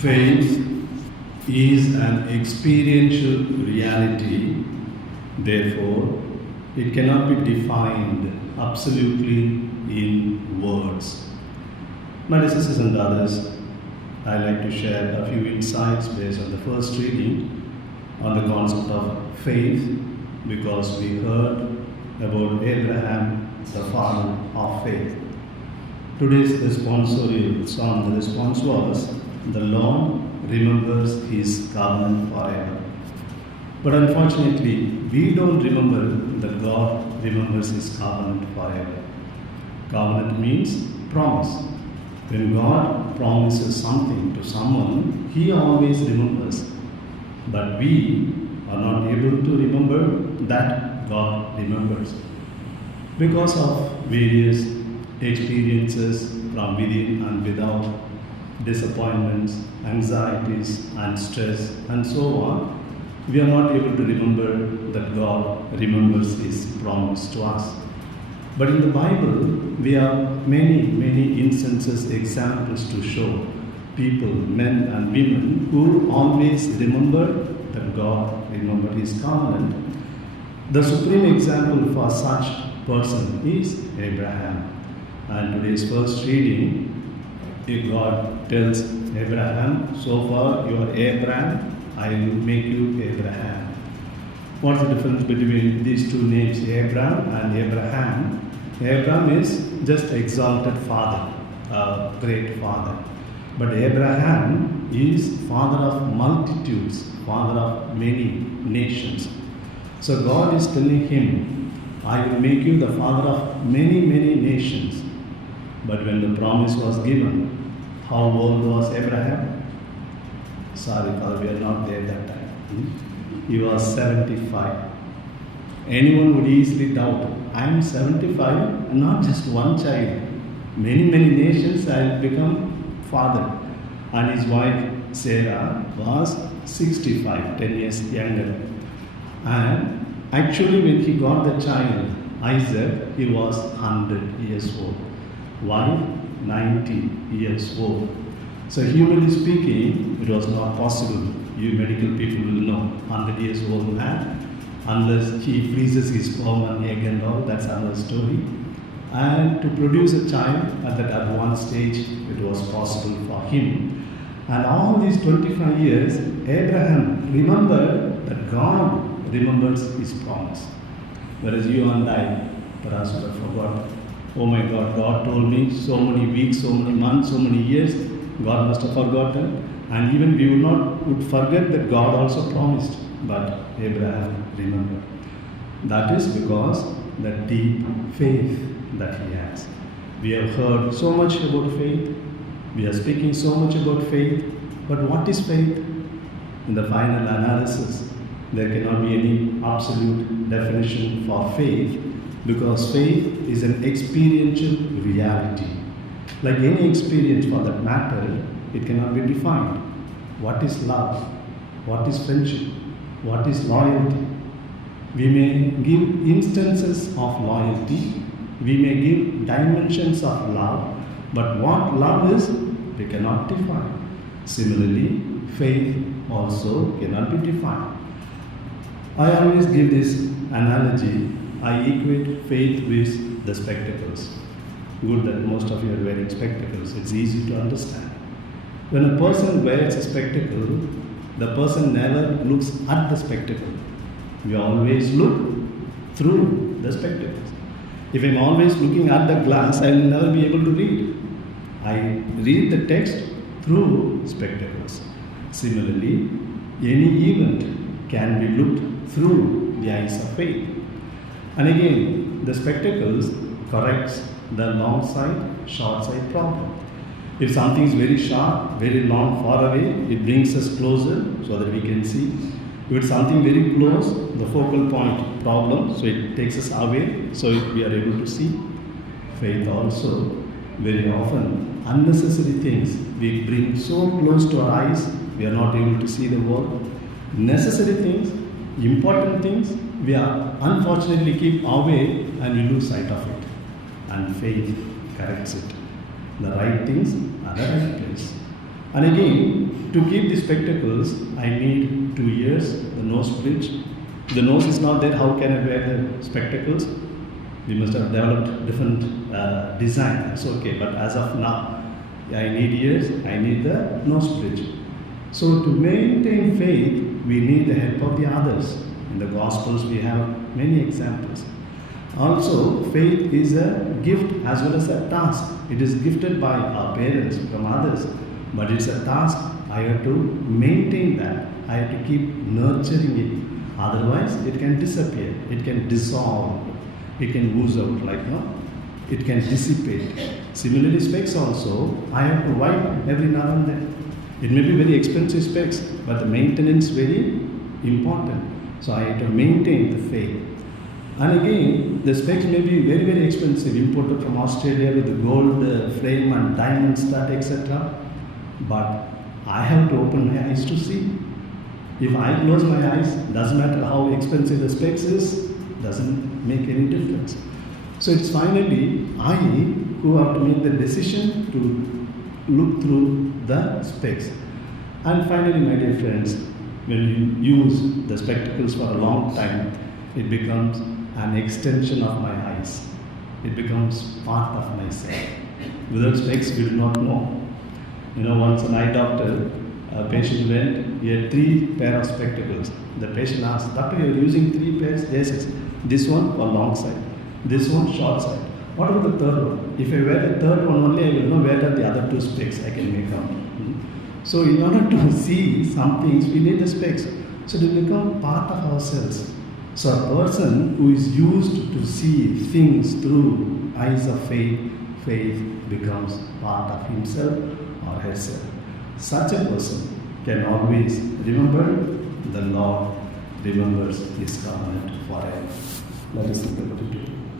Faith is an experiential reality, therefore, it cannot be defined absolutely in words. My dear sisters and brothers, I'd like to share a few insights based on the first reading on the concept of faith, because we heard about Abraham, the father of faith. Today's responsorial song, the response was, "The Lord remembers His covenant forever." But unfortunately, we don't remember that God remembers His covenant forever. Covenant means promise. When God promises something to someone, He always remembers. But we are not able to remember that God remembers, because of various experiences from within and without, disappointments, anxieties and stress and so on. We are not able to remember that God remembers His promise to us. But in the Bible, we have many instances, examples to show people, men and women, who always remember that God remembered His covenant. The supreme example for such person is Abraham. And today's first reading, God tells Abraham, "So far you are Abraham, I will make you Abraham." What's the difference between these two names, Abraham and Abraham? Abraham is just exalted father, a great father. But Abraham is father of multitudes, father of many nations. So God is telling him, "I will make you the father of many nations." But when the promise was given, how old was Abraham? Sorry, Father, we are not there that time. He was 75. Anyone would easily doubt, I am 75, not just one child. Many nations I will become father. And his wife Sarah was 65, 10 years younger. And actually when he got the child, Isaac, he was 100 years old. Wife, 90 years old. So humanly speaking, it was not possible. You medical people will know, 100 years old man, unless he freezes his sperm and egg and all, that's another story. And to produce a child at that advanced stage, it was possible for him. And all these 25 years, Abraham remembered that God remembers His promise. Whereas you and I, perhaps would have forgotten. Oh my God, God told me so many weeks, so many months, so many years, God must have forgotten. And even we would forget that God also promised. But Abraham remembered. That is because the deep faith that he has. We have heard so much about faith. We are speaking so much about faith. But what is faith? In the final analysis, there cannot be any absolute definition for faith, because faith is an experiential reality. Like any experience for that matter, it cannot be defined. What is love? What is friendship? What is loyalty? We may give instances of loyalty, we may give dimensions of love, but what love is, we cannot define. Similarly, faith also cannot be defined. I always give this analogy. I equate faith with the spectacles. Good that most of you are wearing spectacles. It's easy to understand. When a person wears a spectacle, the person never looks at the spectacle. We always look through the spectacles. If I'm always looking at the glass, I will never be able to read. I read the text through spectacles. Similarly, any event can be looked through the eyes of faith. And again, the spectacles corrects the long sight, short sight problem. If something is very sharp, very long, far away, it brings us closer so that we can see. If it's something very close, the focal point problem, so it takes us away, so we are able to see. Faith also, very often, unnecessary things we bring so close to our eyes, we are not able to see the world. Necessary things, important things, we are unfortunately keep away and we lose sight of it. And faith corrects it. The right things are the right place. And again, to keep the spectacles, I need 2 years, the nose bridge. The nose is not there, how can I wear the spectacles? We must have developed different design, it's okay, but as of now, I need ears, I need the nose bridge. So to maintain faith, we need the help of the others. In the Gospels, we have many examples. Also, faith is a gift as well as a task. It is gifted by our parents, from others, but it's a task. I have to maintain that. I have to keep nurturing it. Otherwise, it can disappear. It can dissolve. It can ooze out like no. It can dissipate. Similarly, specs also, I have to wipe every now and then. It may be very expensive specs, but the maintenance very important. So I have to maintain the faith. And again, the specs may be very, very expensive, imported from Australia with the gold frame and diamond stud, etc. But I have to open my eyes to see. If I close my eyes, doesn't matter how expensive the specs is, doesn't make any difference. So it's finally I who have to make the decision to look through the specs. And finally, my dear friends, when you use the spectacles for a long time, it becomes an extension of my eyes. It becomes part of myself. Without specs, we do not know. Once an eye doctor, a patient went, he had 3 pair of spectacles. The patient asked, "Doctor, you are using 3 pairs? Yes. This one for long sight, this one short sight. What about the third one? If I wear the third one only, I will know where are the other 2 specs I can make out." So in order to see some things, we need the specs. So they become part of ourselves. So a person who is used to see things through eyes of faith, faith becomes part of himself or herself. Such a person can always remember the Lord remembers his covenant forever. Let us think about it.